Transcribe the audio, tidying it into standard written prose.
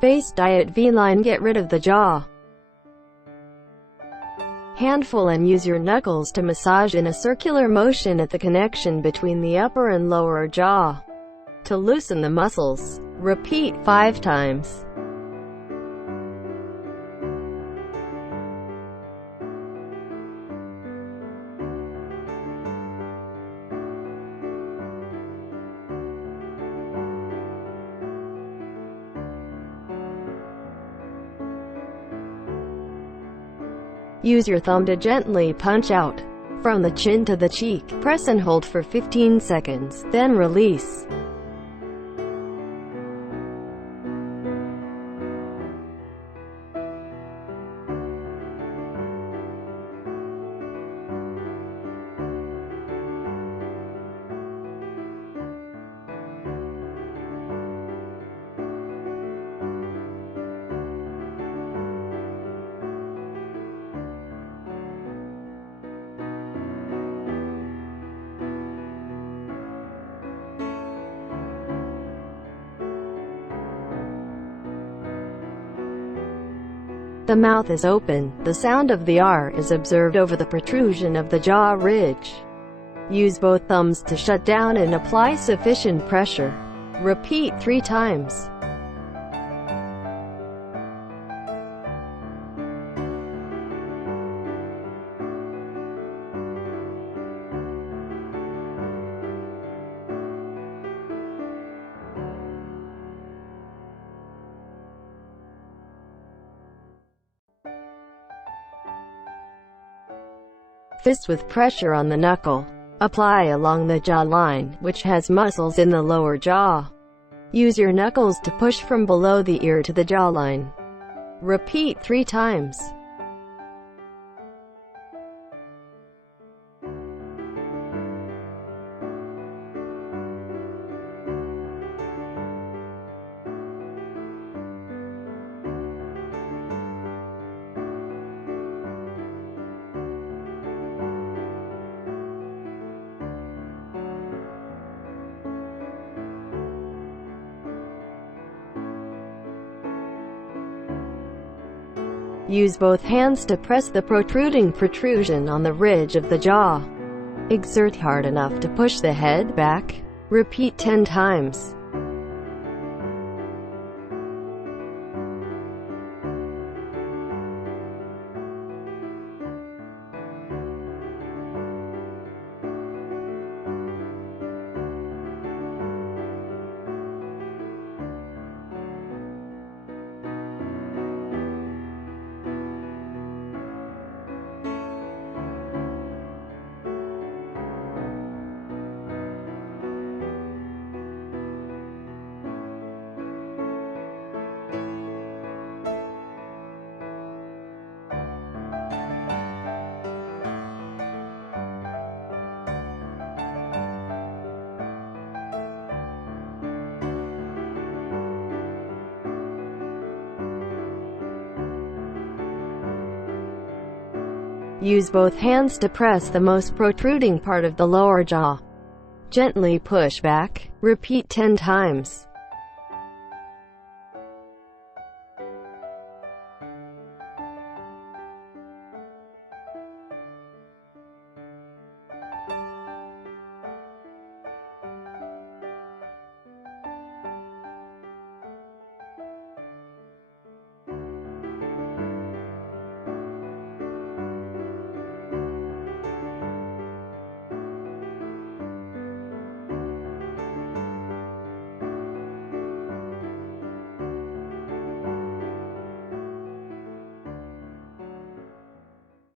Face diet V-line. Get rid of the jaw. Handful and use your knuckles to massage in a circular motion at the connection between the upper and lower jaw. To loosen the muscles, repeat 5 times. Use your thumb to gently punch out from the chin to the cheek. Press and hold for 15 seconds, then release. The mouth is open. The sound of the R is observed over the protrusion of the jaw ridge. Use both thumbs to shut down and apply sufficient pressure. Repeat 3 times. Fist with pressure on the knuckle. Apply along the jawline, which has muscles in the lower jaw. Use your knuckles to push from below the ear to the jawline. Repeat 3 times. Use both hands to press the protruding protrusion on the ridge of the jaw. Exert hard enough to push the head back. Repeat 10 times. Use both hands to press the most protruding part of the lower jaw. Gently push back. Repeat 10 times.